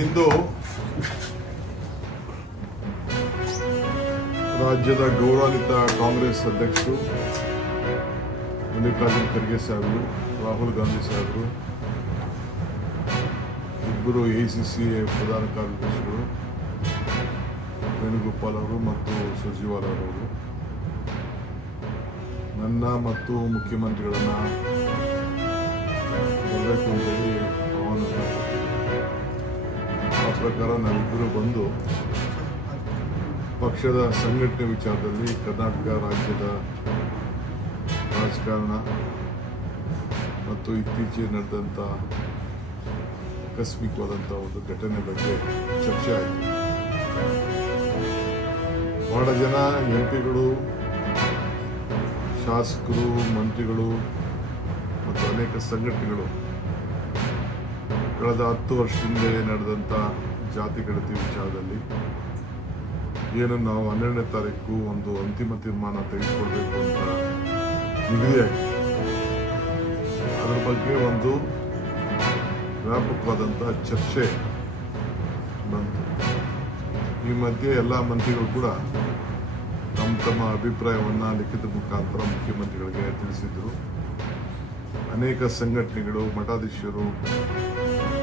ಇಂದು ರಾಜ್ಯದ ಗೌರವಾನ್ವಿತ ಕಾಂಗ್ರೆಸ್ ಅಧ್ಯಕ್ಷರು ಮಲ್ಲಿಕಾರ್ಜುನ್ ಖರ್ಗೆ ಸಾಹೇಬರು, ರಾಹುಲ್ ಗಾಂಧಿ ಸಾಹೇಬರು, ಇಬ್ಬರು AICC ಪ್ರಧಾನ ಕಾರ್ಯದರ್ಶಿಗಳು ವೇಣುಗೋಪಾಲ್ ಅವರು ಮತ್ತು ಸುರ್ಜೇವಾಲಾ ಅವರು ನನ್ನ ಮತ್ತು ಮುಖ್ಯಮಂತ್ರಿಗಳನ್ನ ಬರಬೇಕು ಅಂತೇಳಿ ಆಹ್ವಾನವನ್ನು ಕೊಟ್ಟಿದ್ದರು. ಆ ಪ್ರಕಾರ ನಾವಿಬ್ಬರು ಬಂದು ಪಕ್ಷದ ಸಂಘಟನೆ ವಿಚಾರದಲ್ಲಿ ಕರ್ನಾಟಕ ರಾಜ್ಯದ ರಾಜಕಾರಣ ಮತ್ತು ಇತ್ತೀಚೆಗೆ ನಡೆದಂಥ ಆಕಸ್ಮಿಕವಾದಂಥ ಒಂದು ಘಟನೆ ಬಗ್ಗೆ ಚರ್ಚೆ ಆಯಿತು. ಬಹಳ ಜನ MP ಗಳು, ಶಾಸಕರು, ಮಂತ್ರಿಗಳು ಮತ್ತು ಅನೇಕ ಸಂಘಟನೆಗಳು ಕಳೆದ 10 ವರ್ಷದಿಂದ ನಡೆದಂಥ ಜಾತಿ ಗಣತಿ ವಿಚಾರದಲ್ಲಿ ಏನು ನಾವು 12ನೇ ತಾರೀಕು ಒಂದು ಅಂತಿಮ ತೀರ್ಮಾನ ತೆಗೆದುಕೊಳ್ಬೇಕು ಅಂತ ನಿಗದಿಯಾಗಿದೆ. ಅದರ ಬಗ್ಗೆ ಒಂದು ವ್ಯಾಪಕವಾದಂಥ ಚರ್ಚೆ ಬಂತು. ಈ ಮಧ್ಯೆ ಎಲ್ಲ ಮಂತ್ರಿಗಳು ಕೂಡ ತಮ್ಮ ಅಭಿಪ್ರಾಯವನ್ನು ಲಿಖಿತ ಮುಖಾಂತರ ಮುಖ್ಯಮಂತ್ರಿಗಳಿಗೆ ತಿಳಿಸಿದರು. ಅನೇಕ ಸಂಘಟನೆಗಳು, ಮಠಾಧೀಶರು,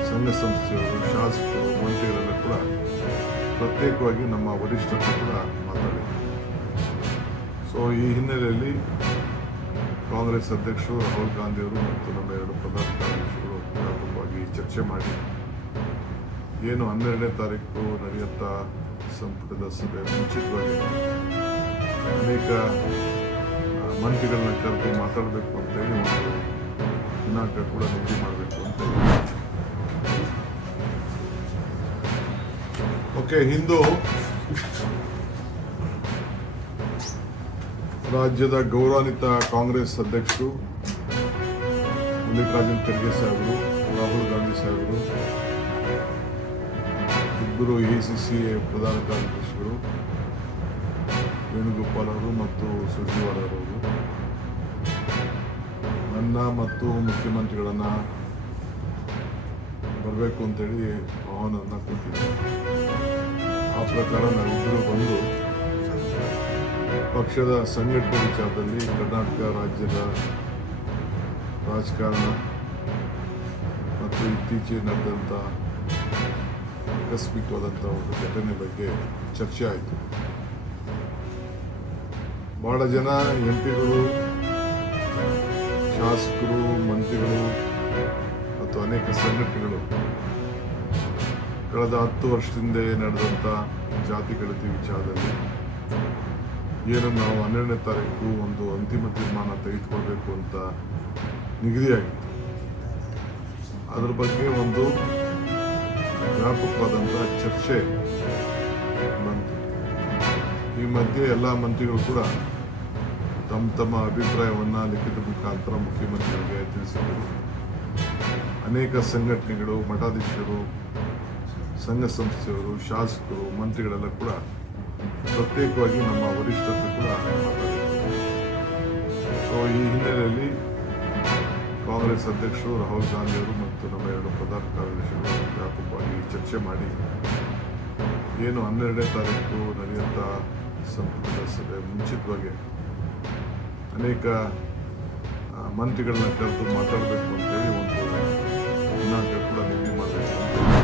ಸಂಘ ಸಂಸ್ಥೆಯವರು, ಶಾಸಕರು, ಮಂತ್ರಿಗಳೆಲ್ಲ ಕೂಡ ಪ್ರತ್ಯೇಕವಾಗಿ ನಮ್ಮ ವರಿಷ್ಠರು ಕೂಡ ಮಾತಾಡಿದರು. ಸೊ ಈ ಹಿನ್ನೆಲೆಯಲ್ಲಿ ಕಾಂಗ್ರೆಸ್ ಅಧ್ಯಕ್ಷರು ರಾಹುಲ್ ಗಾಂಧಿಯವರು ಮತ್ತು ನಮ್ಮ 2 ಪ್ರಧಾನ ಕಾರ್ಯದರ್ಶಿಗಳು ವ್ಯಾಪಕವಾಗಿ ಚರ್ಚೆ ಮಾಡಿ ಏನು 12ನೇ ತಾರೀಕು ನಡೆಯುತ್ತಾ ಸಂಪುಟದ ಸಭೆ ಮುಂಚಿತವಾಗಿ ಅನೇಕ ಮಂತ್ರಿಗಳನ್ನ ಕರೆದು ಮಾತಾಡಬೇಕು ಅಂತೇಳಿ ಒಂದು ದಿನಾಂಕ ಕೂಡ ನಿಗದಿ ಮಾಡಬೇಕು ಅಂತ ಇಂದು ರಾಜ್ಯದ ಗೌರವಾನ್ವಿತ ಕಾಂಗ್ರೆಸ್ ಅಧ್ಯಕ್ಷರು ಮಲ್ಲಿಕಾರ್ಜುನ್ ಖರ್ಗೆ ಸಾಹೇಬರು, ರಾಹುಲ್ ಗಾಂಧಿ ಸಾಹೇಬರು, ಇಬ್ಬರು AICC ಪ್ರಧಾನ ಕಾರ್ಯದರ್ಶಿಗಳು ವೇಣುಗೋಪಾಲ್ ಅವರು ಮತ್ತು ಸುರ್ಜೇವಾಲಾ ಅವರು ನನ್ನ ಮತ್ತು ಮುಖ್ಯಮಂತ್ರಿಗಳನ್ನ ಬರಬೇಕು ಅಂತೇಳಿ ಆಹ್ವಾನವನ್ನು ಕೊಟ್ಟಿದ್ದರು. ಆ ಪ್ರಕಾರ ನಾವಿಬ್ಬರು ಬಂದು ಪಕ್ಷದ ಸಂಘಟನೆ ವಿಚಾರದಲ್ಲಿ ಕರ್ನಾಟಕ ರಾಜ್ಯದ ರಾಜಕಾರಣ ಮತ್ತು ಇತ್ತೀಚೆಗೆ ನಡೆದಂಥ ಆಕಸ್ಮಿಕವಾದಂಥ ಒಂದು ಘಟನೆ ಬಗ್ಗೆ ಚರ್ಚೆ ಆಯಿತು. ಬಹಳ ಜನ MP ಗಳು, ಶಾಸಕರು, ಮಂತ್ರಿಗಳು ಮತ್ತು ಅನೇಕ ಸಂಘಟನೆಗಳು ಕಳೆದ 10 ವರ್ಷದಿಂದ ನಡೆದಂಥ ಜಾತಿ ಗಣತಿ ವಿಚಾರದಲ್ಲಿ ಏನು ನಾವು 12ನೇ ತಾರೀಕು ಒಂದು ಅಂತಿಮ ತೀರ್ಮಾನ ತೆಗೆದುಕೊಳ್ಬೇಕು ಅಂತ ನಿಗದಿಯಾಗಿತ್ತು. ಅದರ ಬಗ್ಗೆ ಒಂದು ವ್ಯಾಪಕವಾದಂಥ ಚರ್ಚೆ ಬಂತು. ಈ ಮಧ್ಯೆ ಎಲ್ಲ ಮಂತ್ರಿಗಳು ಕೂಡ ತಮ್ಮ ಅಭಿಪ್ರಾಯವನ್ನು ಲಿಖಿತ ಮುಖಾಂತರ ಮುಖ್ಯಮಂತ್ರಿಗಳಿಗೆ ತಿಳಿಸಿದರು. ಅನೇಕ ಸಂಘಟನೆಗಳು, ಮಠಾಧೀಶರು, ಸಂಘ ಸಂಸ್ಥೆಯವರು, ಶಾಸಕರು, ಮಂತ್ರಿಗಳೆಲ್ಲ ಕೂಡ ಪ್ರತ್ಯೇಕವಾಗಿ ನಮ್ಮ ವರಿಷ್ಠರು ಕೂಡ ಮಾತಾಡಿದರು. ಸೊ ಈ ಹಿನ್ನೆಲೆಯಲ್ಲಿ ಕಾಂಗ್ರೆಸ್ ಅಧ್ಯಕ್ಷರು ರಾಹುಲ್ ಗಾಂಧಿಯವರು ಮತ್ತು ನಮ್ಮ 2 ಪ್ರಧಾನ ಕಾರ್ಯದರ್ಶಿಗಳು ವ್ಯಾಪಕವಾಗಿ ಚರ್ಚೆ ಮಾಡಿ ಏನು 12ನೇ ತಾರೀಕು ನಡೆಯುವಂಥ ಸಂಪುಟದ ಸಭೆ ಮುಂಚಿತವಾಗಿ ಅನೇಕ ಮಂತ್ರಿಗಳನ್ನ ಕರೆದು ಮಾತಾಡಬೇಕು